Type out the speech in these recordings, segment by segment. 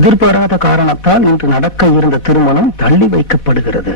எதிர்பாராத காரணத்தால் இன்று நடக்க இருந்த திருமணம் தள்ளி வைக்கப்படுகிறது.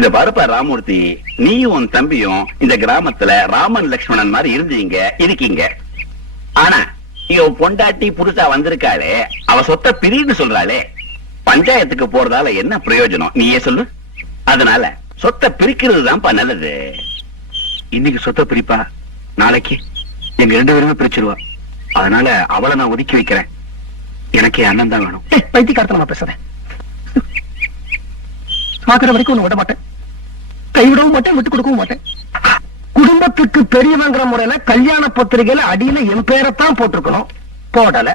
இத பாருப்பா ராமூர்த்தி, நீயும் உன் தம்பியும் இந்த கிராமத்துல ராமன் லட்சுமணன் மாதிரி இருக்கீங்க. ஆனா இவ பொண்டாட்டி புதுசா வந்திருக்காளே, அவ சொத்த பிரின்னு சொல்றாளே, பஞ்சாயத்துக்கு போறதால என்ன பிரயோஜனம் நீயே சொல்லு. அதனால சொத்தை பிரிக்கிறது தான்ப்பா நல்லது. இன்னைக்கு சொத்தை பிரிப்பா, நாளைக்கு எங்க 2 பேருமே பிரிச்சிருவா. அதனால அவளை நான் ஒதுக்கி வைக்கிறேன். எனக்கு அண்ணன் தான் வேணும். பைத்தியக்காரத்தனமா பேசுறேன். பாக்குற வரைக்கும் ஒண்ணு விட மாட்டேன், கைவிடவும் மாட்டேன், விட்டு கொடுக்கவும் மாட்டேன். குடும்பத்துக்கு பெரியவங்கிற முறையில கல்யாண பத்திரிகையில அடியில என் பேரைத்தான் போட்டிருக்கணும். போடல,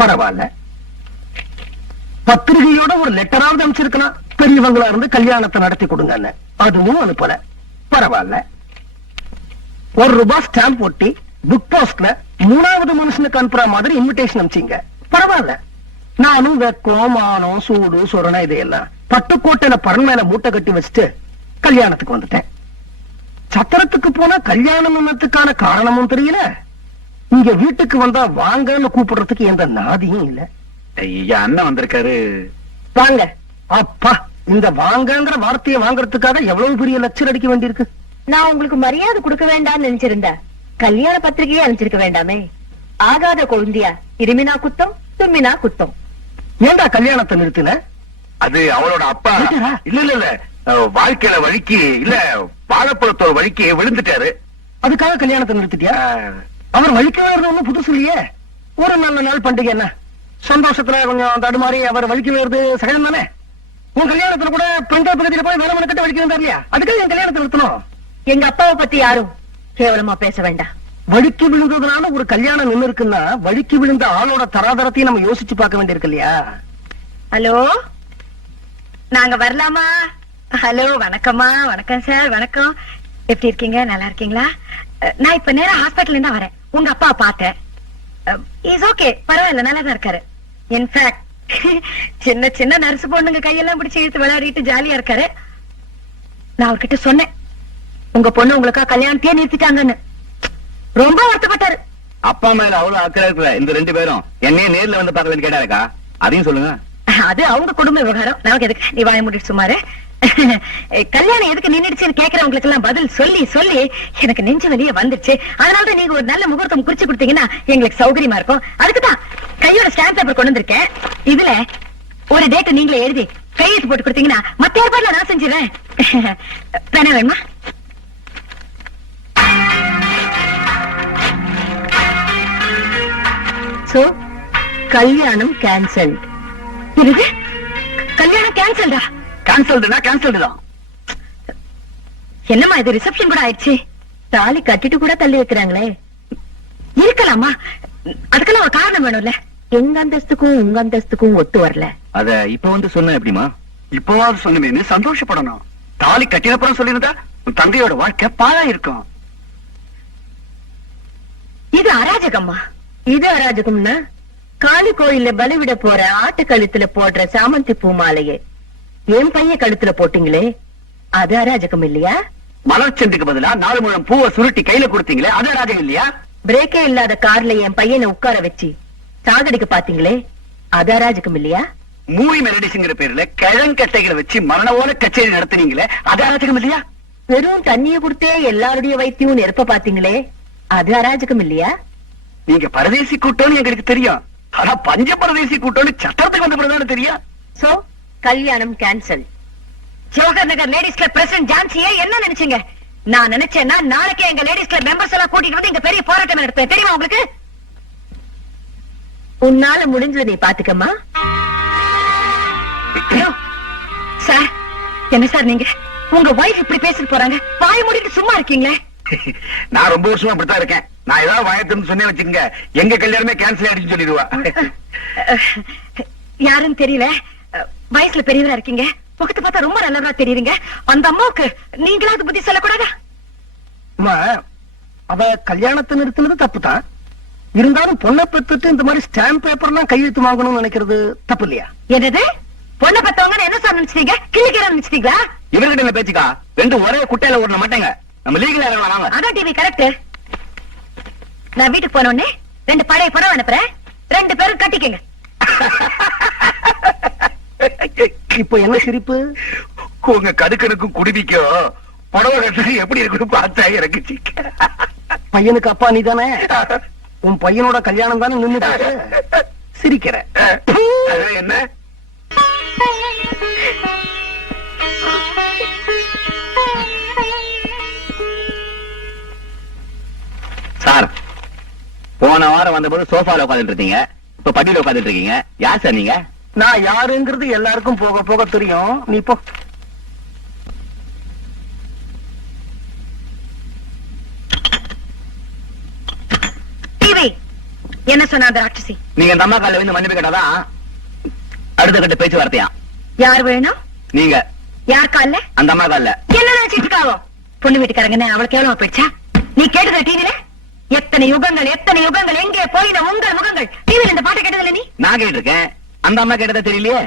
பரவாயில்ல. பத்திரிகையோட ஒரு லெட்டராவது அனுப்பிச்சிருக்கணும், பெரியவங்களா இருந்து கல்யாணத்தை நடத்தி கொடுங்க. அதுவும் அனுப்பல, பரவாயில்ல. ₹1 ஸ்டாம்ப் ஒட்டி புக் போஸ்ட்ல 3வது மனுஷனுக்கு அனுப்புற மாதிரி இன்விடேஷன் அனுப்பிச்சிங்க, பரவாயில்ல. நானும் வெக்கம், மானம், சூடு, சொரணை இதையெல்லாம் பட்டுக்கோட்டையில பரன் மேல மூட்டை கட்டி வச்சுட்டு கல்யாணத்துக்கு வந்துட்டேன். சத்திரத்துக்கு போனா கல்யாணத்துக்கான காரணமும் தெரியல, இங்க வீட்டுக்கு வந்தா வாங்கன்னு கூப்பிடுறதுக்கு எந்த நாதியும் இல்ல. ஐயா, அண்ணன் வந்திருக்காரு, வாங்க. அப்பா, இந்த வாங்கங்கிற வார்த்தையை வாங்கறதுக்காக எவ்வளவு பெரிய லட்சம் அடிக்க வேண்டியிருக்கு. நான் உங்களுக்கு மரியாதை கொடுக்க வேண்டாம்னு நினைச்சிருந்தேன், கல்யாண பத்திரிகையே அனுப்பிச்சிருக்க வேண்டாமே. ஆகாத கொழுந்தியா இருமினா குத்தம், தும்மினா குத்தம். ஏண்டா கல்யாணத்தை நிறுத்தின? அது அவளோட அப்பா. இல்ல வாழ்க்கையில வழிக்கு இல்ல, வாழைப்பழத்தோட வழிக்கு விழுந்துட்டாரு. அதுக்காக கல்யாணத்தை நிறுத்திட்டியா? அவர் வழிக்க வேறது புதுசு இல்லையே. ஒரு நல்ல நாள் பண்டிகை என்ன, சந்தோஷத்துல கொஞ்சம் தடுமாறி அவர் வலிக்க வேறது சகஜம் தானே. உன் கல்யாணத்துல கூட பெண்கள் பகுதியில போய் வேலை கட்ட வலிக்க வந்தார் இல்லையா, அதுக்காக என் கல்யாணத்தை நிறுத்தணும். எங்க அப்பாவை பத்தி யாரும் கேவலமா பேச வேண்டாம். வழிக்கு விழுந்ததுனால ஒரு கல்யாணம் நின்று இருக்குன்னா, வழிக்கு விழுந்த ஆளோட தராதரத்தையும் நம்ம யோசிச்சு பார்க்க வேண்டியிருக்கு இல்லையா? ஹலோ, நாங்க வரலாமா? ஹலோ, வணக்கம்மா. வணக்கம் சார், வணக்கம். எப்படி இருக்கீங்க? நல்லா இருக்கீங்களா? நான் இப்ப நேரா ஹாஸ்பிட்டல் இருந்தா வரேன். உங்க அப்பா பார்த்தேன். இஸ் ஓகே, பரவாயில்ல, நல்லா தான் இருக்காரு. இன்ஃபேக்ட் சின்ன சின்ன நர்ஸ் பொண்ணுங்க கையெல்லாம் பிடிச்சி இழுத்து விளையாடிட்டு ஜாலியா இருக்காரு. நான் அவர்கிட்ட சொன்னேன், உங்க பொண்ணு உங்களுக்கா கல்யாணத்தையே நிறுத்திட்டாங்கன்னு. ரொம்ப வருத்தப்பட்டாரு. அப்பா மேல அவ்வளவு அக்கறை இருக்கிற இந்த 2 பேரும் என்னையே நேர்ல வந்து பார்க்க வேண்டிய கேட்டாருக்கா, அதையும் சொல்லுங்க. அது அவங்க குடும்ப விவகாரம், நமக்கு எதுக்கு? நீ வாய மூடிட்டு சுமாரு. கல்யாணம் எதுக்கு நின்னுடுச்சுன்னு கேக்குறவங்களுக்கு எல்லாம் பதில் சொல்லி சொல்லி எனக்கு நெஞ்சு வலியே வந்துருச்சு. அதனாலதான் நீங்க ஒரு நல்ல முகூர்த்தம் குறிச்சு கொடுத்தீங்கன்னா எங்களுக்கு சௌகரியமா இருக்கும். அதுக்குதான் கையோட ஸ்டாம்ப் பேப்பர் கொண்டு வந்திருக்கேன். இதுல ஒரு டேட் நீங்களே எழுதி கையெழுத்து போட்டு கொடுத்தீங்கன்னா மத்த ஏற்பாடுல நான் செஞ்சிடறேன். வேணா வேணுமா? சோ கல்யாணம் கேன்சல். இது கல்யாணம் கேன்சல்டா? கேன்சல்டுனா கேன்சல்டு தான். என்னம்மா இது, ரிசப்ஷன் கூட ஆயிடுச்சு. தாலி கட்டிட்டு கூட தள்ளி வைக்கிறாங்களே. இருக்கலாமா? அதுக்கெல்லாம் ஒரு காரணம் வேணும்ல. எங்க அந்தஸ்துக்கும் உங்க அந்தஸ்துக்கும் ஒத்து வரல. அத இப்ப வந்து சொன்ன எப்படிமா? இப்பவாவது சொன்னமே, சந்தோஷப்படணும். தாலி கட்டினப்புறம் சொல்லியிருந்தா உன் தங்கையோட வாழ்க்கை பாழா இருக்கும். இது அராஜகம்மா. இது அராஜகம்னா காளி கோயில்ல பலிவிட போற ஆட்டு கழுத்துல போடுற சாமந்தி பூ மாலையே என் பையன் கழுத்துல போட்டீங்களே, அது அராஜகம் இல்லையா? மலர்ச்செண்டுக்கு பதிலா 4 முழம் பூவை சுருட்டி கையில கொடுத்தீங்களே, அது அராஜகம் இல்லையா? பிரேக்கே இல்லாத கார்ல என் பையனை உட்கார வச்சு சாகடிக்க பாத்தீங்களே, அது அராஜகம் இல்லையா? மூவி மெலடிஸ்ங்கிற பேர்ல கிழங்கட்டைகளை வச்சு மரணவோல கச்சேரி நடத்துனீங்களே, அது அராஜகம் இல்லையா? வெறும் தண்ணிய கொடுத்தே எல்லாருடைய வைத்தியம் நெருப்ப பாத்தீங்களே, அது அராஜகம் இல்லையா? நீங்க பரதேசி கூட்டம்னு எங்களுக்கு தெரியும், ஆனா பஞ்ச பரதேசி கூட்டம்னு சட்டத்துக்கு வந்த பிறகுதானே தெரியும். சோ கல்யாணம் cancel. Jawahar Nagar ladies club president ஜான்சியே என்ன நினைச்சீங்க? நான் நினைச்சேன்னா நாளைக்கே எங்க லேடிஸ் கிளப் மெம்பர்ஸ் எல்லாம் கூட்டிட்டு வந்து இங்க பெரிய போராட்டம் நடத்துவேன். தெரியுமா உங்களுக்கு? உன்னால முடிஞ்சதை நீ பாத்துக்கம்மா. சார், என்ன சார் நீங்க? உங்க வைஃப் இப்படி பேசிட்டு போறாங்க, வாய மூடிட்டு சும்மா இருக்கீங்களே. நான் ரொம்ப வருஷமா அப்படித்தான் இருக்கேன். நான் ஏதாவது வாயத்துன்னு சொன்னே வச்சுக்கோங்க, எங்க கல்யாணமே கேன்சல் ஆயிடுச்சுன்னு சொல்லிடுவா. யாருன்னு தெரியல, வயசுல பெரியவரா இருக்கீங்க, முகத்தை பார்த்தா ரொம்ப நல்லவரா தெரியுறீங்க. அந்த அம்மாவுக்கு நீங்களாவது புத்தி சொல்லக்கூடாதா? அம்மா, அவ கல்யாணத்தை நிறுத்தினது தப்புதான். இருந்தாலும் பொண்ணை பெற்றுட்டு இந்த மாதிரி ஸ்டாம்ப் பேப்பர்லாம் கையெழுத்து வாங்கணும்னு நினைக்கிறது தப்பு இல்லையா? என்னது? பொண்ணை பெத்தவங்க என்ன சார் நினைச்சிட்டீங்க? கிள்ளிக்கிற நினைச்சிட்டீங்களா? இவர்கிட்ட என்ன பேச்சுக்கா? ரெண்டு ஒரே குட்டையில ஓட மாட்டேங்க. நம்ம லீகலா இருக்கலாம் வாங்க. அதான் டிவி கரெக்ட். நான் வீட்டுக்கு போன உடனே 2 பழைய படம் அனுப்புறேன். 2 பேரும் கட்டிக்கங்க. இப்போ என்ன சிரிப்பு? உங்க கடுக்கனுக்கும் குடுமிக்கும் புடவை கட்டுறது எப்படி இருக்குன்னு பார்த்தா எனக்கு பையனுக்கு அப்பா நீ தானே? உன் பையனோட கல்யாணம் தானே நின்னுட்டு சிரிக்கிற. என்ன சார், போன வாரம் வந்தபோது சோஃபால உட்காந்துட்டு இருக்கீங்க, இப்ப படியில உட்காந்துட்டு இருக்கீங்க. யார் சார் நீங்க? நான் யாருங்கிறது எல்லாருக்கும் போக போக தெரியும். நீ போ. டிவி என்ன சொன்ன அந்த ராட்சசி? நீங்க இந்த அம்மா கால வந்து மன்னிப்பு கேட்டாதான் அடுத்த கட்ட பேச்சுவார்த்தையா? யார் வேணும்? நீங்க யார் கால்ல? அந்த அம்மா கால என்ன நினைச்சிட்டு இருக்காவோ? பொண்ணு வீட்டுக்காரங்க அவளுக்கு எவ்வளவு போயிடுச்சா? நீ கேட்டத டிவில எத்தனை யுகங்கள் எங்கே போயின உங்கள் முகங்கள்? டிவில இந்த பாட்டை கேட்டதில்ல நீ? நான் கேட்டிருக்கேன், அந்த அம்மா கேட்டதா தெரியலையே.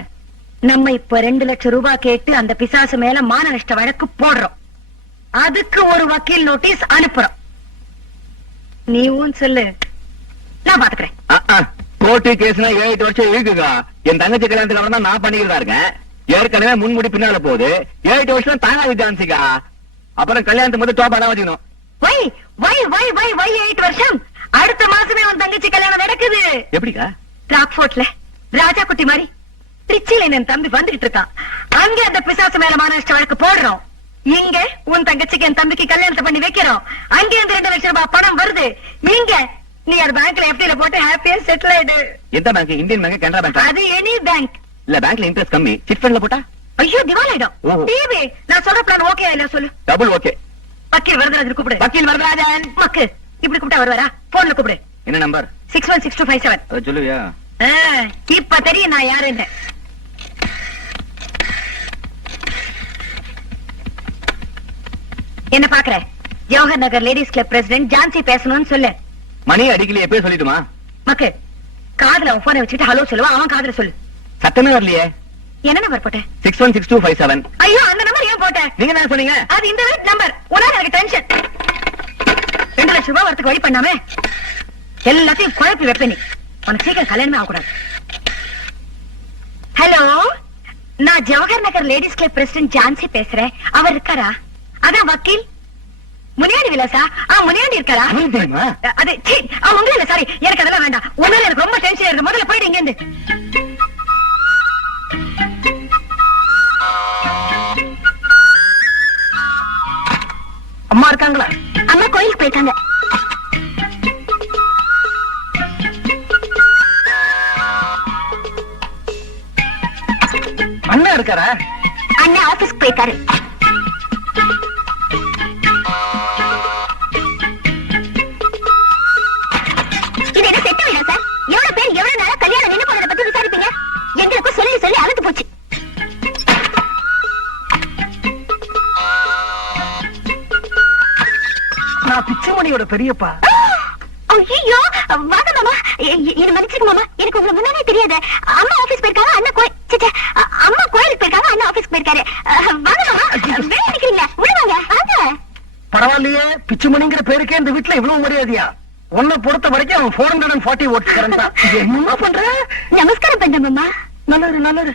நம்ம இப்ப 2 லட்சம் ரூபாய் கேட்டு அந்த பிசாசு மேல மான நஷ்ட வழக்கு போடுறோம். அதுக்கு ஒரு வக்கீல் நோட்டீஸ் அனுப்புறோம். நீ ஊன் சொல்லு, நான் பாத்துக்கிறேன். கோர்ட்டு கேஸ்னா 7-8 வருஷம் இருக்குங்க. என் தங்கச்சி கல்யாணத்துக்கு அப்புறம் தான் நான் பண்ணிக்கிறதா இருக்கேன். ஏற்கனவே முன்முடி பின்னால போகுது. 7 வருஷம் தாங்க வித்தியாசிக்கா. அப்புறம் கல்யாணத்துக்கு மட்டும் டோப் வச்சுக்கணும். வை 8 வருஷம்? அடுத்த மாசமே உன் தங்கச்சி கல்யாணம் நடக்குது. எப்படிக்கா? ராக்ஃபோர்ட்ல ராஜா குட்டி மாதிரி திருச்சியில என் தம்பி வந்துகிட்டு இருக்கான். அங்க அந்த பிசாசு மேல மான நஷ்ட வழக்கு போடுறோம். இங்க உன் தங்கச்சிக்கு என் தம்பிக்கு கல்யாணத்தை பண்ணி வைக்கிறோம். அங்க இருந்து 2 லட்சம் ரூபாய் பணம் வருது. இங்க நீ அது பேங்க்ல எஃப்டில போட்டு ஹாப்பியா செட்டில் ஆயிடு. எந்த bank? Indian bank, Canara bank? அது எனி பேங்க். இல்ல பேங்க்ல இன்ட்ரெஸ்ட் கம்மி. சிட் ஃபண்ட்ல போட்டா ஐயோ திவால் ஆயிடும். ஓஹோ. டிவி நான் சொல்ற பிளான் ஓகே இல்ல சொல்லு. Double okay. வக்கீல் வரதராஜன் கூப்பிடு. வக்கீல் வரதராஜன். மக்கு இப்படி கூப்பிட்டா வருவாரா? போன்ல கூப்பிடு. என்ன நம்பர்? 616257. சொல்லுவியா? இப்ப தெரியும் நான் யாருன்னு. என்ன பாக்குற? Jawahar Nagar ladies club president Jhansi பேசணும்னு சொல்லு. மணி அடிக்கலையே, எப்பயே சொல்லிட்டுமா? மக்கு காதுல அவன் போனை வச்சுட்டு ஹலோ சொல்லுவான். அவன் காதுல சொல்லு. சத்தமே வரலையே. என்ன நம்பர் போட்ட? 616257. ஐயோ அந்த நம்பர் ஏன் போட்ட? நீங்க என்ன சொன்னீங்க? அது இந்த நம்பர். உனால எனக்கு டென்ஷன். 2 லட்சம் ரூபாய் வரத்துக்கு வழி பண்ணாம எல்லாத்தையும் குழப்பி வைப்ப நீ. உனக்கு சீக்கிரம் கல்யாணமே ஆகக்கூடாது. ஹலோ, நான் Jawahar Nagar ladies club president Jhansi பேசுறேன். அவர் இருக்காரா? அதான் வக்கீல் முனியாண்டி விலாசா? முனியாண்டி இருக்காரா? தெரியுமா? அது உங்க இல்ல, சாரி, எனக்கு அதெல்லாம் வேண்டாம். உண்மையில எனக்கு ரொம்ப டென்ஷன் இருக்கு. முதல்ல போயிட்டு இங்க இருந்து. அம்மா இருக்காங்களா? அம்மா கோயிலுக்கு போயிட்டாங்க. அண்ணா இருக்காரா? அண்ணா ஆபீஸ்க்கு போயிட்டாரு. இது என்ன செட்ட வேணும் சார்? எவ்வளவு பேர் எவ்வளவு நாளா கல்யாணம் நின்னு போனதை பத்தி விசாரிப்பீங்க? எங்களுக்கும் சொல்லி சொல்லி அழுத்து போச்சு. நான் பிச்சைமணியோட பெரியப்பா. ஐயோ வாங்க மாமா. இது மன்னிச்சுக்க மாமா, எனக்கு உங்களை முன்னாலே தெரியாது. அம்மா ஆபீஸ் போயிருக்காங்க, அண்ணா அம்மா கோயிலுக்கு போயிருக்காங்க, அண்ணா ஆபீஸ் போயிருக்காரு. வாங்க மாமா. வெளியே நிக்கிறீங்க, உள்ள வாங்க. வாங்க. பரவாயில்லையே, பிச்சுமணிங்கிற பேருக்கே இந்த வீட்டுல இவ்வளவு மரியாதையா? உன்னை பொறுத்த வரைக்கும் அவன் 440 ஓட்ஸ் கரண்ட். என்ன பண்ற? நமஸ்காரம் பண்றேன் மாமா. நல்லது.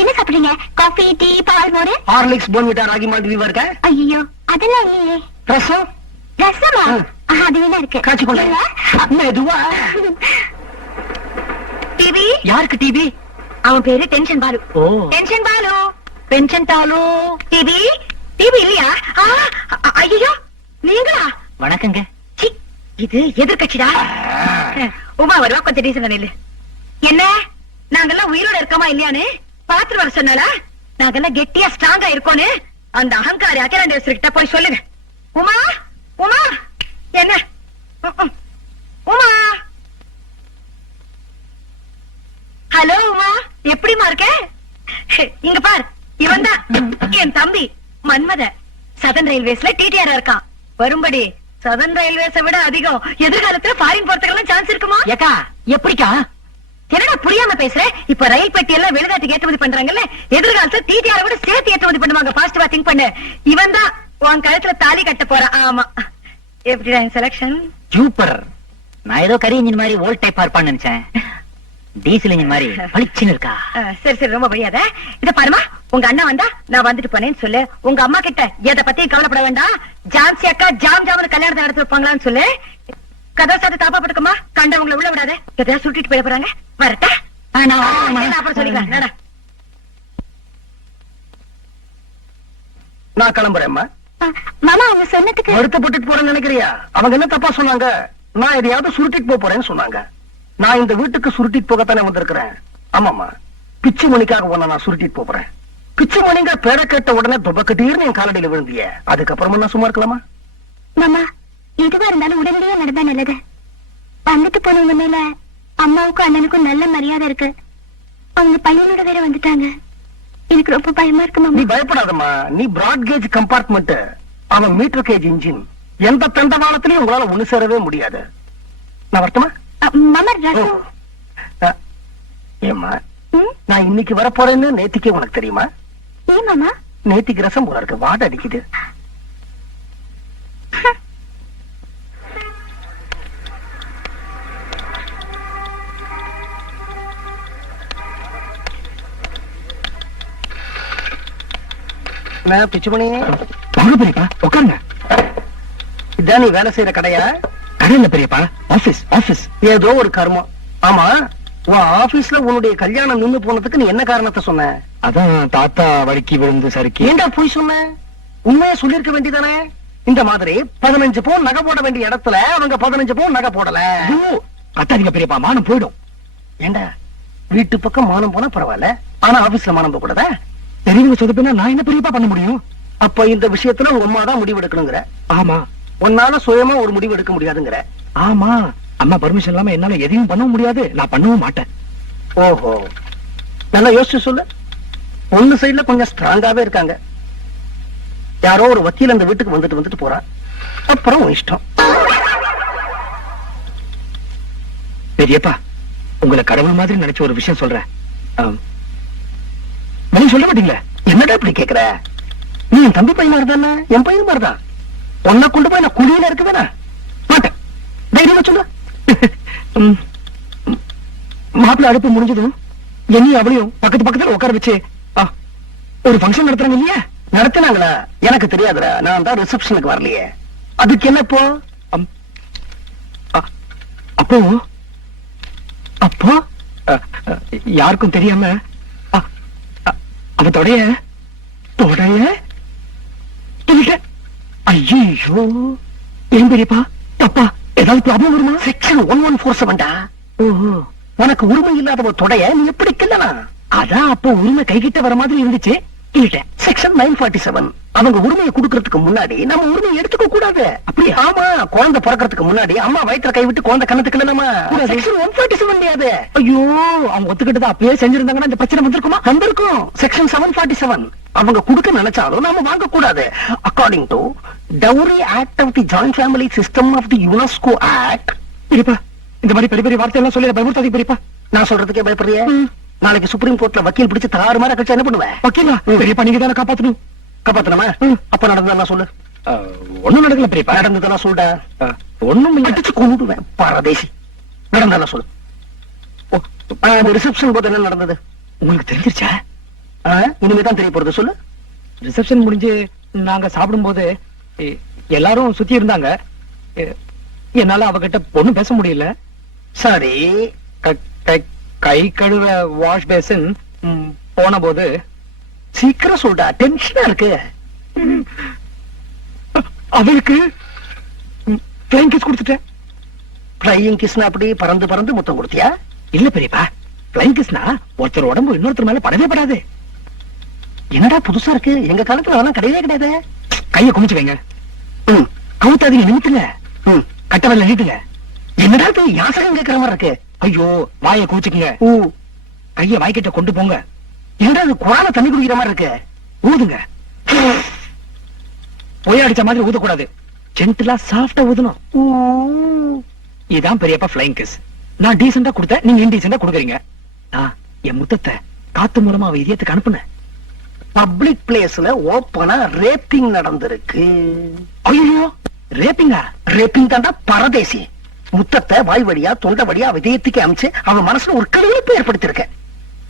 என்ன சாப்பிடுறீங்க? காஃபி, டீ, பால், மோரு? ஹார்லிக்ஸ், போன்விட்டா, ராகி மால்ட் வீவா இருக்க? ஐயோ அதெல்லாம் இல்லையே. ரசம்? ரசமா? அது என்ன இருக்கு? காய்ச்சி கொள்ள. மெதுவா. டிவி? யாருக்கு டிவி? அவன் பேரு tension Balu. Oh. Tension Balu. Pension தாலு. டிவி? டிவி இல்லையா? ஐயோ நீங்களா? வணக்கங்க. இது எதிர்கட்சிடா. உமா வருவா, கொஞ்சம் டீசன் நில்லு. என்ன நாங்கெல்லாம் உயிரோட இருக்கோமா இல்லையான்னு பாத்துட்டு வர சொன்னாலா? நாங்கெல்லாம் கெட்டியா ஸ்ட்ராங்கா இருக்கோன்னு அந்த அகங்காரி அகிலாண்டேஸ்வரி கிட்ட போய் சொல்லுங்க. உமா உமா என்ன? உமா. ஹலோ உமா, எப்படிமா இருக்க? இங்க பார், இவன் தான் என் தம்பி மன்மத. சதன் ரயில்வேஸ்ல டிடிஆர் இருக்கான். வரும்படி சதன் ரயில்வேஸை விட அதிகம் எதிர்காலத்துல ஃபாரின் போறதுக்கெல்லாம் சான்ஸ் இருக்குமா? ஏக்கா எப்படிக்கா? என்னடா புரியாம பேசுற? இப்ப ரயில் பெட்டி எல்லாம் வெளிநாட்டுக்கு ஏற்றுமதி பண்றாங்கல்ல, எதிர்காலத்துல டிடிஆர் விட சேர்த்து ஏற்றுமதி பண்ணுவாங்க. பாசிட்டிவா திங்க் பண்ணு. இவன் தான் உன் கழுத்துல தாலி கட்ட போறான். ஆமா, எப்படிடா செலக்ஷன்? சூப்பர். நான் ஏதோ கரி இன்ஜின் மாதிரி ஓல்ட் டைப்பா இருப்பான்னு நினைச்சேன். டீசல் இன்ஜின் மாதிரி பளிச்சுன்னு இருக்கா. சரி சரி, ரொம்ப முடியாத. இத பாருமா, உங்க அண்ணா வந்தா நான் வந்துட்டு போனேன்னு சொல்லு. உங்க அம்மா கிட்ட எதை பத்தி கவலைப்பட வேண்டாம். ஜான்சி அக்கா ஜாம் ஜாமனு கல்யாணத்தை நடத்தி வைப்பாங்களான்னு சொல்லு. கதா சாத்து தாப்பா பட்டுக்கமா, கண்டவங்களை உள்ள விடாத. எதையா சுட்டிட்டு போயிட போறாங்க. வரட்டா? நான் அப்புறம் சொல்லிக்கிறேன். நடா. நான் கிளம்புறேன்மா. மாமா, அவங்க சொன்னதுக்கு வருத்தப்பட்டுட்டு போறேன்னு நினைக்கிறியா? அவங்க என்ன தப்பா சொன்னாங்க? நான் எதையாவது சுருட்டிட்டு போறேன்னு சொன்னாங்க. நான் இந்த வீட்டுக்கு சுருட்டிட்டு போகத்தானே வந்திருக்கிறேன். ஆமாமா, பிச்சு மணிக்காக உன்னை நான் சுருட்டிட்டு போறேன். பிச்சு மணிங்க பேரை கேட்ட உடனே துபக்கட்டீர்னு என் காலடியில விழுந்திய. அதுக்கப்புறமா நான் சும்மா இருக்கலாமா? மாமா, எதுவா இருந்தாலும் உடனடியே நடந்தா நல்லது. வந்துட்டு போனவங்க மேல அம்மாவுக்கும் அண்ணனுக்கும் நல்ல மரியாதை இருக்கு. அவங்க பையனோட வேற வந்துட்டாங்க. எனக்கு ரொம்ப பயமா இருக்கு நீ மாமா. பயப்படாதம்மா. நீ பிராட் கேஜ் கம்பார்ட்மெண்ட், அவன் மீட்டர் கேஜ் இன்ஜின். எந்த தண்டவாளத்திலையும் உங்களால ஒண்ணு சேரவே முடியாது. நான் வரட்டுமா? மாமா, ஓ. ரசம். ஏம்மா, ம்? நான் இன்னைக்கு வரப்போறேன்னு நேத்திக்கே உனக்கு தெரியுமா? ஏன் மாமா? நேத்திக்கு ரசம் போல இருக்கு, வாட அடிக்குது. பிச்சுமணி, வாங்க பெரியப்பா, உட்காருங்க. இதான் நீ வேலை செய்யற கடையா? கடை இல்ல பெரியப்பா, ஆபீஸ் ஆபீஸ். ஏதோ ஒரு கர்மம். ஆமா, உன் ஆபீஸ்ல உன்னுடைய கல்யாணம் நின்னு போனதுக்கு நீ என்ன காரணத்தை சொன்ன? அதான் தாத்தா வழுக்கி விழுந்து சறுக்கி. ஏண்டா போய் சொன்ன? உண்மையா சொல்லிருக்க வேண்டியதானே? இந்த மாதிரி 15 பவுன் நகை போட வேண்டிய இடத்துல அவங்க 15 பவுன் நகை போடல. கத்தாதீங்க பெரியப்பா, மானம் போயிடும். ஏண்டா, வீட்டு பக்கம் மானம் போனா பரவாயில்ல, ஆனா ஆபீஸ்ல மானம் போக கூடாதா? பெரியவங்க சொதப்பினா நான் என்ன பெரியப்பா பண்ண முடியும்? அப்ப இந்த விஷயத்துல உங்க அம்மா தான் முடிவு எடுக்கணுங்கிற. ஆமா உன்னால சுயமா ஒரு முடிவு எடுக்க முடியாதுங்கிற. ஆமா, அம்மா பர்மிஷன் இல்லாம என்னால எதையும் பண்ணவும் முடியாது, நான் பண்ணவும் மாட்டேன். ஓஹோ, நல்லா யோசிச்சு சொல்லு. ஒண்ணு சைடுல கொஞ்சம் ஸ்ட்ராங்காவே இருக்காங்க. யாரோ ஒரு வக்கீல் அந்த வீட்டுக்கு வந்துட்டு போறான். அப்புறம் உன் இஷ்டம். பெரியப்பா, உங்களை கடவுள் மாதிரி நினைச்ச ஒரு விஷயம் சொல்றேன். நீ சொல்ல மாட்டீங்களே? என்னடா இப்படி கேக்குற? நீ என் தம்பி பையனா இருந்தானே, என் பையன் மாதிரிதான். உன்னை கொண்டு போய் நான் குழியில இருக்குவேனா? மாட்டேன். தைரியமா சொல்லு. மாப்பிள்ள அடுப்பு முடிஞ்சதும் என்னையும் அவளையும் பக்கத்து பக்கத்துல உட்கார வச்சு ஒரு ஃபங்க்ஷன் நடத்துறாங்க இல்லையா? நடத்தினாங்களா? எனக்கு தெரியாதுடா, நான் தான் ரிசப்ஷனுக்கு வரலையே. அதுக்கு என்ன இப்போ? அப்போ அப்போ யாருக்கும் தெரியாம அவ தொடைய ஐயோ, ஏன் பெரியப்பா தப்பா ஏதாவது ப்ராப்ளம் வருமா? செக்ஷன் 1147 டா. ஓஹோ, உனக்கு உரிமை இல்லாத ஒரு தொடைய நீ எப்படி கிள்ளலாம்? அதான் அப்போ உரிமை கைகிட்ட வர மாதிரி இருந்துச்சு, இல்லட்டேன். செக்ஷன் 947, அவங்க உரிமையை கொடுக்கறதுக்கு முன்னாடி நம்ம உரிமையை எடுத்துக்க கூடாது. அப்படியா? ஆமா, குழந்தை பிறக்கிறதுக்கு முன்னாடி அம்மா வயிற்றுல கை விட்டு குழந்தை கண்ணத்துக்கு இல்லைமா? செக்ஷன் 147 முடியாது. ஐயோ, அவங்க ஒத்துக்கிட்டது அப்பயே செஞ்சிருந்தாங்கன்னா இந்த பிரச்சனை வந்திருக்குமா? வந்திருக்கும். செக்ஷன் 747 அவங்க கொடுக்க நினைச்சாலும் நாம வாங்க கூடாது. According to dowry act of the joint family system of the UNESCO act. பெரியப்பா, இந்த மாதிரி பெரிய பெரிய வார்த்தை எல்லாம் சொல்லி பயமுறுத்தாதீங்க பெரியப்பா. நான் சொல்றதுக்கே பயப்படுறிய? நாளைக்கு சுப்ரீம் கோர்ட்ல வக்கீல் பிடிச்சு தாறு மாதிரி கழிச்சு என்ன பண்ணுவேன்? வக்கீலா? பெரியப்பா, நீங்க தானே காப்பாத்தணும். காப்பாத்தணுமா? அப்ப நடந்தா சொல்லு. ஒண்ணும் நடக்கல பெரியப்பா. நடந்ததெல்லாம் சொல்ற. ஒண்ணும் இல்ல. அடிச்சு கொண்டுடுவேன் பரதேசி. நடந்தா சொல்லு. ரிசப்ஷன் போது என்ன நடந்தது உங்களுக்கு தெரிஞ்சிருச்சா? இனிமேதான் தெரிய போறது, சொல்லு. ரிசப்ஷன் முடிஞ்சு நாங்க சாப்பிடும் போது எல்லாரும் சுத்தி இருந்தாங்க. என்னால அவகிட்ட பொண்ணு பேச முடியல. சரி, கை கழுவ வாஷ் பேசன் போன போது சீக்கிரம் சொல்டா, டென்ஷனா இருக்கு. அவளுக்கு ஃப்ளைங் கிஸ் கொடுத்துட்டேன். ஃப்ளையிங் கிஸ்னா அப்படி பறந்து பறந்து முத்தம் கொடுத்தியா? இல்ல பெரியப்பா, ஃப்ளைங் கிஸ்னா ஒருத்தர் உடம்பு இன்னொருத்தர் மேல படவே படாது. என்னடா புதுசா இருக்கு, எங்க காலத்துல அதெல்லாம் கிடையவே கிடையாது. கைய குமிச்சு வைங்க, கவுத்தாதீங்க, நிமித்துங்க, கட்டவல்ல நீட்டுங்க. என்னடா இது யாசகம் கேட்கிற மாதிரி இருக்கு. ஐயோ, வாயை குமிச்சுக்குங்க, கைய வாய்க்கிட்ட கொண்டு போங்க, என்னடா இது குழால தண்ணி குடிக்கிற மாதிரி இருக்கு? ஊதுங்க. பொய் அடிச்ச மாதிரி ஊதக்கூடாது. ஜென்டிலா சாஃப்டா ஊதணும். இதான் பெரியப்பா ஃப்ளைங் கிஸ். நான் டீசெண்டா கொடுத்தேன், நீங்க இன்டீசெண்டா கொடுக்குறீங்க. நான் என் முத்தத்தை காத்து மூலமா அவ இதயத்துக்கு அனுப்புனேன். பப்ளிக் பிளேஸ்ல ஓப்பனா ரேப்பிங் நடந்திருக்கு. ஐயோ, ரேப்பிங்கா? ரேப்பிங் தாண்டா பரதேசி. முத்தத்தை வாய் வழியா தொண்டை வழியா விதயத்துக்கு அமைச்சு அவன் மனசுல ஒரு கடுமைப்பு ஏற்படுத்திருக்க.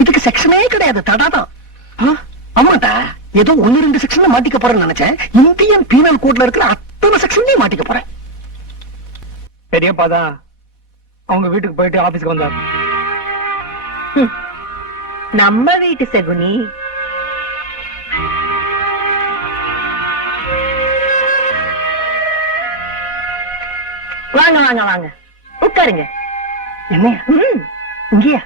இதுக்கு செக்ஷனே கிடையாது, தடாதான். ஆமாட்டா, ஏதோ 1-2 செக்ஷன்ல மாட்டிக்க போறேன்னு நினைச்சேன். இந்தியன் பீனல் கோட்ல இருக்கிற அத்தனை செக்ஷன்லயும் மாட்டிக்க போறேன். பெரியப்பா தான் அவங்க வீட்டுக்கு போயிட்டு ஆபீஸ்க்கு வந்தார். நம்ம வீட்டு சகுனி. வாங்க வாங்க வாங்க, உட்காருங்க. என்ன இங்கேயா?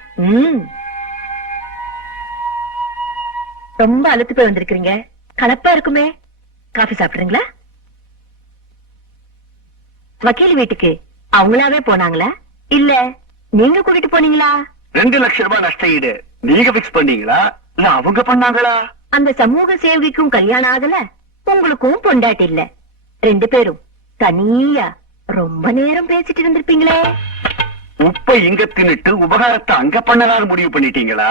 ரொம்ப அழுத்து போய் வந்திருக்கீங்க, கலப்பா இருக்குமே. காஃபி சாப்பிடுறீங்களா? வக்கீல் வீட்டுக்கு அவங்களாவே போனாங்களா இல்ல நீங்க கூட்டிட்டு போனீங்களா? 2 லட்சம் ரூபாய் நஷ்ட ஈடு நீங்க பிக்ஸ் பண்ணீங்களா இல்ல அவங்க பண்ணாங்களா? அந்த சமூக சேவகிக்கும் கல்யாணம் ஆகல, உங்களுக்கும் பொண்டாட்டி இல்ல. 2 பேரும் தனியா ரொம்ப நேரம் பேசிட்டு இருந்திருப்பீங்களே. உப்பை இங்க தின்னுட்டு உபகாரத்தை அங்க பண்ணலாம்னு முடிவு பண்ணிட்டீங்களா?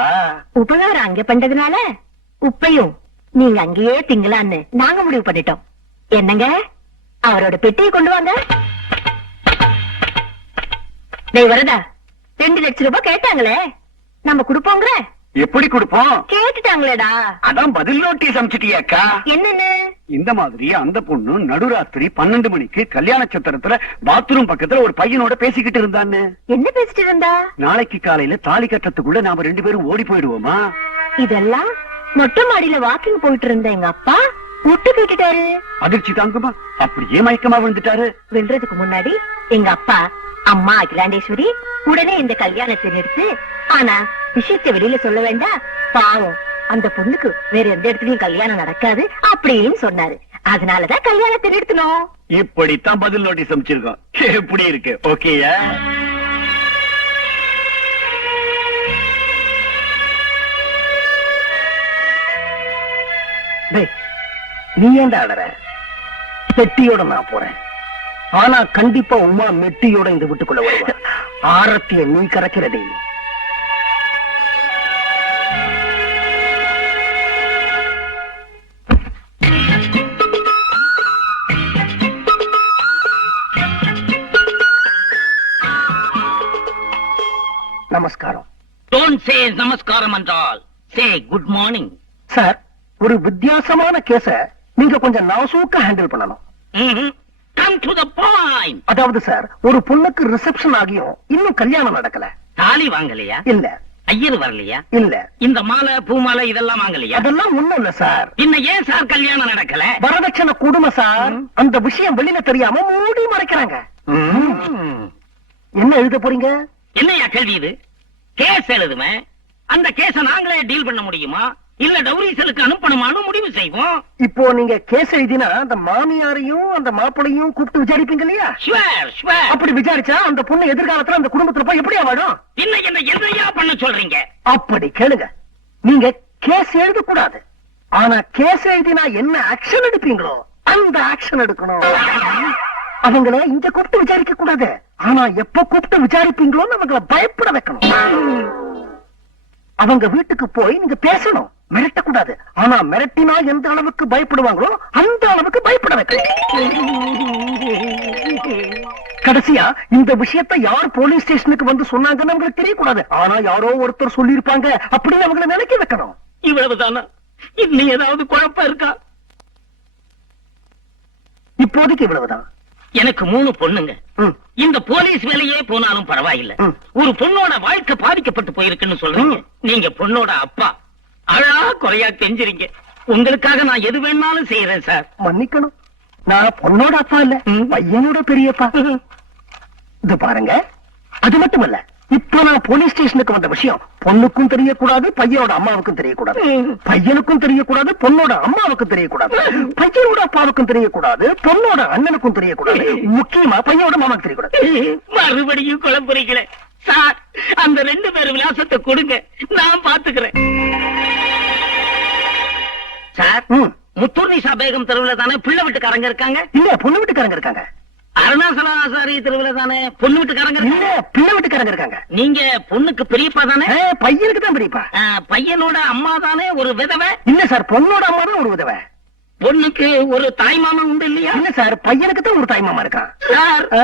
உபகாரம் அங்க பண்றதுனால உப்பையும் நீங்க அங்கேயே திங்கலான்னு நாங்க முடிவு பண்ணிட்டோம். என்னங்க, அவரோட பெட்டியை கொண்டு வாங்க. டேய் வரதா, 2 லட்சம் ரூபாய் கேட்டாங்களே, நம்ம குடுப்போங்கிற? எப்படி கொடுப்போம்? கேட்டுட்டாங்களேடா. அதான் பதில் நோட்டீஸ் அனுப்பிச்சிட்டியாக்கா. என்னன்னு? இந்த மாதிரி அந்த பொண்ணு நடுராத்திரி 12 மணிக்கு கல்யாண சத்திரத்துல பாத்ரூம் பக்கத்துல ஒரு பையனோட பேசிக்கிட்டு இருந்தான்னு. என்ன பேசிட்டு இருந்தா? நாளைக்கு காலையில தாலி கட்டத்துக்குள்ள நாம 2 பேரும் ஓடி போயிடுவோமா? இதெல்லாம் மொட்டை மாடியில வாக்கிங் போயிட்டு இருந்த எங்க அப்பா விட்டு கேட்டுட்டாரு. அதிர்ச்சி தாங்குமா? அப்படியே மயக்கமா விழுந்துட்டாரு. விழுறதுக்கு முன்னாடி எங்க அப்பா அம்மா அகிலாண்டேஸ்வரி உடனே இந்த கல்யாணத்தை நிறுத்து, ஆனா விஷயத்தை வெளியில சொல்ல வேண்டாம், பாவம் அந்த பொண்ணுக்கு வேற எந்த இடத்துலயும் கல்யாணம் நடக்காது அப்படின்னு சொன்னாரு. அதனாலதான் கல்யாணத்தை நிறுத்தணும். இப்படித்தான் பதில் நோட்டீஸ் அனுப்பிச்சிருக்கோம். எப்படி இருக்கு? ஓகேயா? நீ ஏன்டா அழற? பெட்டியோட நான் போறேன், ஆனா கண்டிப்பா உமா மெட்டியோட இந்த வீட்டுக்குள்ள வருவா. ஆரத்திய நீ கறக்கிறடி. நமஸ்காரம். Don't say நமஸ்காரம் என்றால் say good morning. சார், ஒரு வித்தியாசமான கேஸ நீங்க கொஞ்சம் நாசூக்கா ஹேண்டில் பண்ணணும். Come to the point. அதாவது சார், ஒரு பொண்ணுக்கு ரிசப்ஷன் ஆகியும் இன்னும் கல்யாணம் நடக்கல. தாலி வாங்கலையா? இல்ல ஐயர் வரலையா? இல்ல, இந்த மாலை பூமாலை இதெல்லாம் வாங்கலையா? அதெல்லாம் ஒண்ணும் இல்ல சார். இன்ன ஏன் சார் கல்யாணம் நடக்கல? வரதட்சணை கொடுமை சார். அந்த விஷயம் வெளியில தெரியாம மூடி மறைக்கிறாங்க. என்ன எழுத போறீங்க? என்னையா கேள்வி இது? கேஸ் எழுதுவேன். அந்த கேஸ நாங்களே டீல் பண்ண முடியுமா இல்ல டவுரிசலுக்கு அனுப்பணுமான்னு முடிவு செய்வோம். இப்போ நீங்க கேஸ் எழுதினா அந்த மாமியாரையும் அந்த மாப்பிளையும் கூப்பிட்டு விசாரிப்பீங்க இல்லையா? Sure sure. அப்படி விசாரிச்சா அந்த பொண்ணு எதிர்காலத்துல அந்த குடும்பத்துல போய் எப்படியா வாழும்? இன்ன என்ன என்னையா பண்ண சொல்றீங்க? அப்படி கேளுங்க, நீங்க கேஸ் எழுதக்கூடாது, ஆனா கேஸ் எழுதினா என்ன ஆக்ஷன் எடுப்பீங்களோ அந்த ஆக்ஷன் எடுக்கணும். அவங்கள இங்க கூப்பிட்டு விசாரிக்க கூடாது, ஆனா எப்ப கூப்பிட்டு விசாரிப்பீங்களோன்னு அவங்கள பயப்பட வைக்கணும். அவங்க வீட்டுக்கு போய் நீங்க பேசணும், மிரட்டக்கூடாது, ஆனா மிரட்டினா எந்த அளவுக்கு பயப்படுவாங்களோ அந்த அளவுக்கு பயப்பட வைக்கணும். கடைசியா இந்த விஷயத்தை யார் போலீஸ் ஸ்டேஷனுக்கு வந்து சொன்னாங்கன்னு அவங்களுக்கு தெரியக்கூடாது, ஆனா யாரோ ஒருத்தர் சொல்லியிருப்பாங்க அப்படின்னு அவங்களை நினைக்க வைக்கணும். இவ்வளவுதானா? இன்னும் ஏதாவது குழப்பம் இருக்கா? இப்போதைக்கு இவ்வளவுதான். எனக்கு 3 பொண்ணுங்க. ம். இந்த போலீஸ் வேலையே போனாலும் பரவாயில்லை. ஒரு பொண்ணோட வாழ்க்கை பாதிக்கப்பட்டு போயிருக்குன்னு சொல்றீங்க. நீங்க பொண்ணோட அப்பா, அழா குறையா கெஞ்சுறீங்க. உங்களுக்காக நான் எது வேணாலும் செய்யறேன் சார். மன்னிக்கணும், நான் பொண்ணோட அப்பா இல்ல, பையனோட பெரியப்பா. இது பாருங்க, அது மட்டுமல்ல, இப்ப நான் போலீஸ் ஸ்டேஷனுக்கு வந்த விஷயம் பொண்ணுக்கும் தெரியக்கூடாது, பையனோட அம்மாவுக்கும் தெரியக்கூடாது, பையனுக்கும் தெரியக்கூடாது, பொண்ணோட அம்மாவுக்கும் தெரியக்கூடாது, பையனோட அப்பாவுக்கும் தெரியக்கூடாது, பொண்ணோட அண்ணனுக்கும் தெரியக்கூடாது, முக்கியமா பையனோட மாமாவுக்கு தெரியக்கூடாது. மறுபடியும் குழப்பறீங்களே சார். அந்த 2 பேர் விலாசத்தை கொடுங்க, நான் பாத்துக்கிறேன். பேகம் தெருவுல தானே பிள்ளை வீட்டுக்காரங்க இருக்காங்க? இல்ல பொண்ணு வீட்டுக்காரங்க இருக்காங்க. அருணாசலாசாரி தெருவுல தானே பொண்ணு வீட்டுக்காரங்க இல்ல இருக்காங்க? பிள்ளை வீட்டுக்காரங்க இருக்காங்க. நீங்க பொண்ணுக்கு பெரியப்பா தானே? பையனுக்கு தான் பெரியப்பா. பையனோட அம்மா தானே ஒரு விதவை? இல்ல சார் பொண்ணோட அம்மா தான் ஒரு விதவை. பொண்ணுக்கு ஒரு தாய்மாமன் உண்டு இல்லையா? இல்ல சார் பையனுக்கு தான் ஒரு தாய் மாமா இருக்கான். சார், ஆ.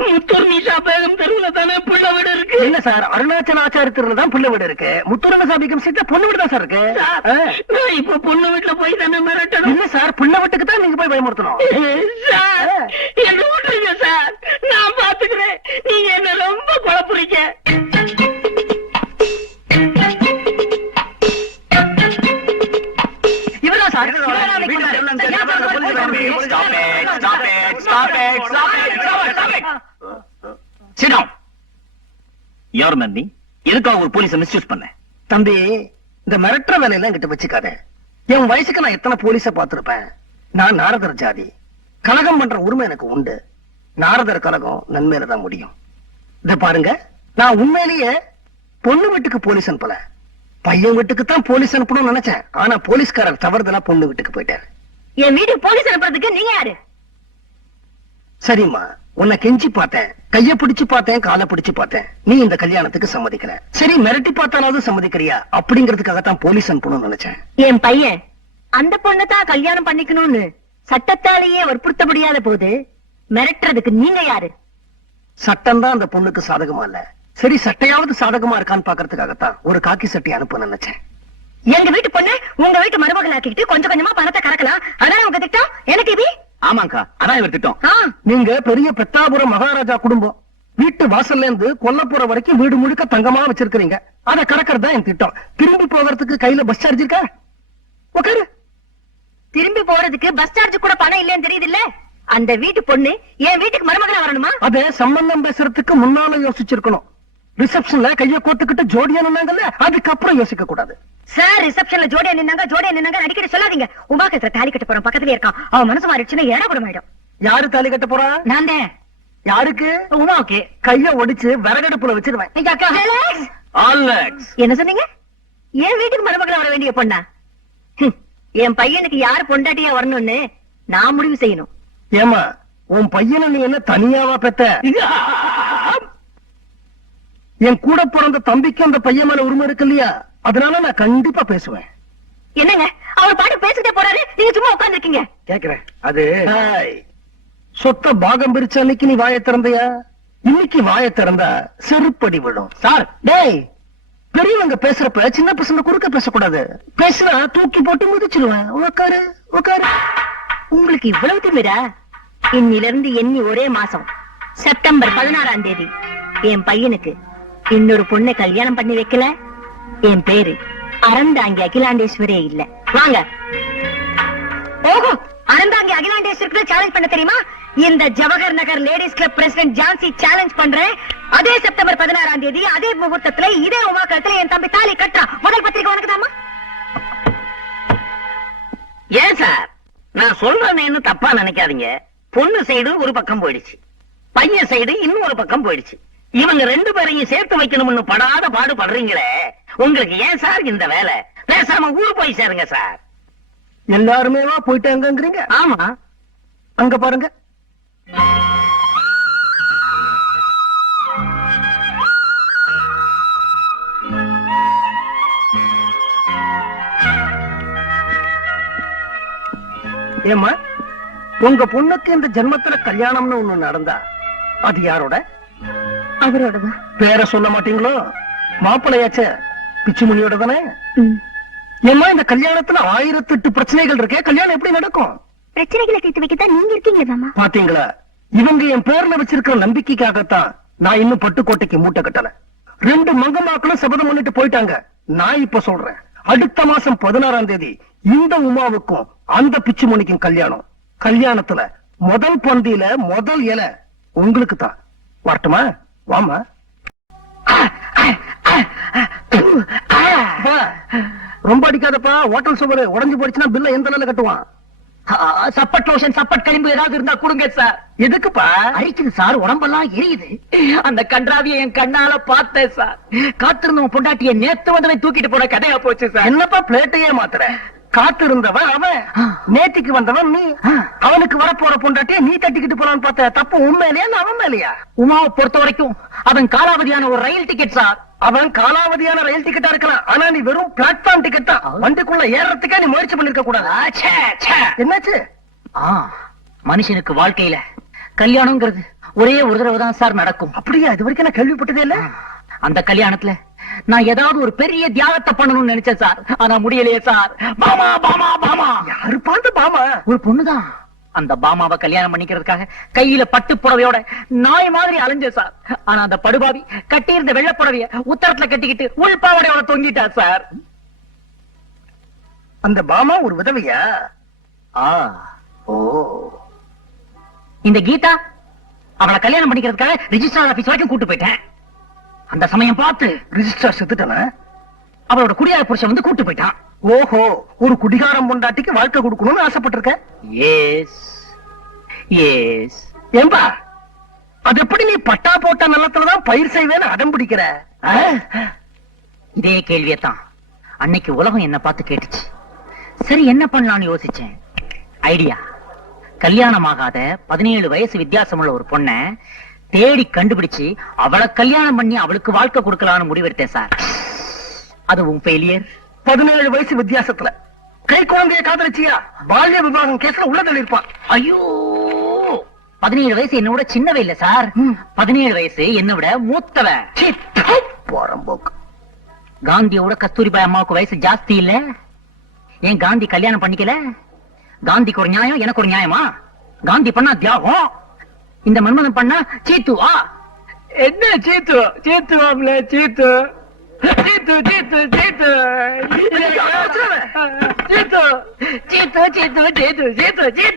முத்தூர் நிஷா பேகம் தெருவுல தானே பிள்ளை வீடு இருக்கு? இல்ல சார் அருணாச்சல ஆச்சாரத்துல தான் பிள்ளை வீடு இருக்கு. முத்துரங்க சாபிக்கம் சீட்டா பொண்ணு வீடு தான் சார் இருக்கு. சார், ஆ. நான் இப்ப பொண்ணு வீட்டுல போய் தானே மிரட்டணும். இல்ல சார் பிள்ளை வீட்டுக்கு தான் நீங்க போய் பயமுறுத்தணும். சார், என்ன விட்டுருங்க சார், நான் பாத்துக்கிறேன். நீங்க என்ன ரொம்ப குழப்புறீங்க. இவர்தான் சார். யார் நந்தி? எதுக்காக ஒரு போலீஸ மிஸ்யூஸ் பண்ண? தம்பி இந்த மிரட்டுற வேலையெல்லாம் கிட்ட வச்சுக்காத. என் வயசுக்கு நான் எத்தனை போலீஸ பாத்திருப்பேன். நான் நாரதர் ஜாதி. கலகம் பண்ற உரிமை எனக்கு உண்டு. நாரதர் கலகம் நன்மையில தான் முடியும். இத பாருங்க, நான் உண்மையிலேயே பொண்ணு வீட்டுக்கு போலீஸ் அனுப்பல. பையன் வீட்டுக்கு தான் போலீஸ் அனுப்பணும்னு நினைச்சேன். ஆனா போலீஸ்காரர் தவறுதலா பொண்ணு வீட்டுக்கு போயிட்டாரு. என் வீட்டுக்கு போலீஸ் அனுப்புறதுக்கு நீங்க யாரு? சரிம்மா, உன்னை கெஞ்சி பார்த்தேன், கைய பிடிச்சு பார்த்தேன், காலை பிடிச்சு பார்த்தேன். நீ இந்த கல்யாணத்துக்கு சம்மதிக்கல. சரி மிரட்டி பார்த்தாலாவது சம்மதிக்கிறியா அப்படிங்கறதுக்காகத்தான் போலீஸ் அனுப்பணும்னு நினைச்சேன். என் பையன் அந்த பொண்ணத்தான் கல்யாணம் பண்ணிக்கணும்னு சட்டத்தாலேயே வற்புறுத்த முடியாத போது மிரட்டுறதுக்கு நீங்க யாரு? சட்டம் தான் அந்த பொண்ணுக்கு சாதகமா இல்ல. சரி சட்டையாவது சாதகமா இருக்கான்னு பாக்குறதுக்காகத்தான் ஒரு காக்கி சட்டை அனுப்ப நினைச்சேன். எங்க வீட்டு பொண்ணு உங்க வீட்டு மருமகள் ஆக்கிட்டு கொஞ்சம் கொஞ்சமா பணத்தை கறக்கலாம். அதான் உங்க திட்டம். எனக்கு இது ஆமாங்கா, அதான் இவர் திட்டம். நீங்க பெரிய பெத்தாபுரம் மகாராஜா குடும்பம். வீட்டு வாசல்ல இருந்து கொல்லப்புற வரைக்கும் வீடு முழுக்க தங்கமா வச்சிருக்கீங்க. அதை கறக்கிறது தான் என் திட்டம். திரும்பி போகிறதுக்கு கையில பஸ் சார்ஜ் இருக்கா? உட்காரு. திரும்பி போறதுக்கு பஸ் சார்ஜ் கூட பணம் இல்லன்னு தெரியுது இல்ல? அந்த வீட்டு பொண்ணு என் வீட்டுக்கு மருமகளா வரணுமா? அத சம்பந்தம் பேசுறதுக்கு முன்னால யோசிச்சிருக்கணும். ரிசப்ஷன்ல கைய கோத்துக்கிட்டு ஜோடியா நின்னாங்கல்ல, அதுக்கப்புறம் யோசிக்க கூடாது. சார் ரிசப்ஷன்ல ஜோடியா நின்னாங்க அடிக்கடி சொல்லாதீங்க. உமாக்கத்துல தாலி கட்ட போறோம், பக்கத்துல இருக்கான். அவன் மனசு மாறிடுச்சுன்னா ஏடா கூட ஆயிடும். யாரு தாலி கட்ட போறா? நான் தான். யாருக்கு? உமாவுக்கு. கைய ஒடிச்சு விறகடுப்புல வச்சிருவேன். என்ன சொன்னீங்க? என் வீட்டுக்கு மருமகளா வர வேண்டிய பொண்ணா? என் பையனுக்கு யார் பொண்டாட்டியா வரணும்னு நான் முடிவு செய்யணும். ஏமா உன் பையனை நீ என்ன தனியாவா பெத்த? என் கூட பிறந்த தம்பிக்கு அந்த பையன் மேல உரிமை இருக்கு இல்லையா? அதனால நான் கண்டிப்பா பேசுவேன். என்னங்க அவர் பாட்டு பேசிட்டே போறாரு, நீங்க சும்மா உட்கார்ந்துருக்கீங்க. கேக்குறேன். அது சொத்த பாகம் பிரிச்ச அன்னைக்கு நீ வாயை திறந்தையா? இன்னைக்கு வாயை திறந்தா செருப்படி விடும். சார், டேய் பெரியவங்க பேசுறப்ப சின்ன பசங்க குறுக்க பேசக்கூடாது. பேசுனா தூக்கி போட்டு முதிச்சிருவேன். உட்காரு உட்காரு. உங்களுக்கு இவ்வளவு திமிரா? இன்னிலிருந்து எண்ணி ஒரே மாசம் செப்டம்பர் 16ஆம் தேதி என் பையனுக்கு இன்னொரு பொண்ணை கல்யாணம் பண்ணி வைக்கல, என் பேரு அறந்தாங்கி அகிலாண்டேஸ்வரே இல்ல. வாங்க. ஓஹோ, அறந்தாங்கி அகிலாண்டேஸ்வருக்கு சேலஞ்ச் பண்ண தெரியுமா? இந்த Jawahar Nagar ladies club president Jhansi challenge பண்றேன். அதே செப்டம்பர் 16ஆம் தேதி அதே முகூர்த்தத்துல இதே உமாக்கத்துல என் தம்பி தாலி கட்டா. முதல் பத்திரிக்கை உனக்கு தாமா? ஏன் சார், நான் சொல்றேன்னு தப்பா நினைக்காதீங்க. பொண்ணு சைடு ஒரு பக்கம் போயிடுச்சு, பையன் சைடு இன்னொரு பக்கம் போயிடுச்சு. இவங்க ரெண்டு பேரையும் சேர்த்து வைக்கணும்னு படாத பாடு படுறீங்களே, உங்களுக்கு ஏன் சார் இந்த வேலை? பேசாம ஊரு போய் சேருங்க சார். எல்லாருமே போயிட்டாங்கிறீங்க. ஆமா, அங்க பாருங்க. ஏமா உங்க பொண்ணுக்கு இந்த ஜென்மத்துல கல்யாணம்னு ஒண்ணு நடந்தா அது யாரோட? அவரோடதான். பேரை சொல்ல மாட்டீங்களோ? மாப்பிள்ளையாச்ச பிச்சுமுனியோட தானே? ஏமா இந்த கல்யாணத்துல 1008 பிரச்சனைகள் இருக்கே, கல்யாணம் எப்படி நடக்கும்? பிரச்சனைகளை தீர்த்து வைக்கத்தான் நீங்க இருக்கீங்க மாமா. பாத்தீங்களா, இவங்க என் பேர்ல வச்சிருக்கிற நம்பிக்கைக்காகத்தான் நான் இன்னும் பட்டுக்கோட்டைக்கு மூட்டை கட்டல. 2 மங்கமாக்களும் சபதம் பண்ணிட்டு போயிட்டாங்க. நான் இப்ப சொல்றேன், அடுத்த மாசம் 16ஆம் தேதி இந்த உமாவுக்கும் அந்த பிச்சுமுனிக்கும் கல்யாணம். கல்யாணத்துல முதல் பந்தியில முதல் இலை உங்களுக்கு தான். வரட்டுமா? வாமா. ரொம்ப அடிக்காதப்பா, ஹோட்டல் சுவரு உடஞ்சு போயிடுச்சுன்னா பில்ல எந்த நிலையில கட்டுவான்? சப்பட் லோஷன், சப்பட் களிம்பு ஏதாவது இருந்தா கொடுங்க சார். எதுக்குப்பா? அரிக்குது சார், உடம்பெல்லாம் எரியுது. அந்த கன்றாவிய என் கண்ணால பார்த்தேன் சார். காத்திருந்தவன் பொண்டாட்டிய நேத்து வந்தவன் தூக்கிட்டு போன கதையா போச்சு சார். என்னப்பா பிளேட்டையே மாத்துற? காத்து இருந்தவன் அவன், நேத்திக்கு வந்தவன் நீ. அவனுக்கு வரப்போற பொண்டாட்டிய நீ தட்டிக்கிட்டு போலான்னு பார்த்த. தப்பு உண்மையிலேயா இல்ல அவன் மேலையா? உமாவை பொறுத்த வரைக்கும் அவன் காலாவதியான ஒரு ரயில் டிக்கெட் சார். அவன் காலாவதியான ரயில் டிக்கெட்டா இருக்கலாம், ஆனா நீ வெறும் பிளாட்ஃபார்ம் டிக்கெட் தான். வண்டிக்குள்ள ஏறறதுக்கே நீ முயற்சி பண்ணிருக்க கூடாது. என்னாச்சு? மனுஷனுக்கு வாழ்க்கையில கல்யாணம்ங்கிறது ஒரே ஒரு தடவை தான் சார் நடக்கும். அப்படியா? இது வரைக்கும் நான் கேள்விப்பட்டதே இல்ல. அந்த கல்யாணத்துல நான் ஏதாவது ஒரு பெரிய தியாகத்தை பண்ணணும்னு நினைச்சேன் சார், ஆனா முடியலையே சார். பாமா பாமா பாமா. யாரு பார்த்து பாமா? ஒரு பொண்ணுதான். அந்த பாமாவை கல்யாணம் பண்ணிக்கிறதுக்காக கையில பட்டு புடவையோட நாய் மாதிரி அலைஞ்சேன் சார். ஆனா அந்த படுபாவி கட்டியிருந்த வெள்ளை புடவைய உத்தரத்துல கட்டிக்கிட்டு உள்பாவடையோட தொங்கிட்டா சார். அந்த பாமா ஒரு விதவையா? ஓ. இந்த கீதா அவளை கல்யாணம் பண்ணிக்கிறதுக்காக ரிஜிஸ்ட்ரார் ஆபீஸ் வரைக்கும் கூட்டு போயிட்டேன். அந்த சமயம் பார்த்து ரிஜிஸ்டர் செத்துட்டானா? அவளோட குடியார புருஷன் வந்து கூட்டு போயிட்டான். ஓஹோ, ஒரு குடிகாரம் பொண்டாட்டிக்கு வாழ்க்கை கொடுக்கணும்னு ஆசைப்பட்டிருக்க. S S. ஏம்பா, அது எப்படி நீ பட்டா போட்ட நிலத்துலதான் பயிர் செய்வேன்னு அடம் பிடிக்கிற? இதே கேள்வியத்தான் அன்னைக்கு உலகம் என்ன பார்த்து கேட்டுச்சு. சரி என்ன பண்ணலாம்னு யோசிச்சேன். ஐடியா, கல்யாணம் ஆகாத 17 வயசு வித்தியாசம் உள்ள ஒரு பொண்ண தேடி கண்டுபிடிச்சு அவளை கல்யாணம் பண்ணி அவளுக்கு வாழ்க்கை கொடுக்கலாம்னு முடிவெடுத்தேன் சார். அதுவும் ஃபெயிலியர். 17 வயசு வித்தியாசத்துல கை குழந்தைய காதலிச்சியா? பால்ய விவாகம் கேஸ்ல உள்ள தள்ளிருப்பான். ஐயோ, 17 வயசு என்ன விட சின்னவ இல்ல சார். 17 வயசு என்ன விட மூத்தவ. போறம்போக்கு. காந்தியோட கஸ்தூரிபாய் அம்மாவுக்கு வயசு ஜாஸ்தி இல்ல. ஏன் காந்தி கல்யாணம் பண்ணிக்கல? காந்திக்கு ஒரு நியாயம், எனக்கு ஒரு நியாயமா? காந்தி பண்ணா தியாகம், இந்த மன்மதன் பண்ணா சீத்துவா? என்ன சீத்து? சீத்துவாம்ல சீத்து. சீத்து சீத்து சீத்து சீத்து சீத்து சீத்து சீத்து சீத்து சீத்து.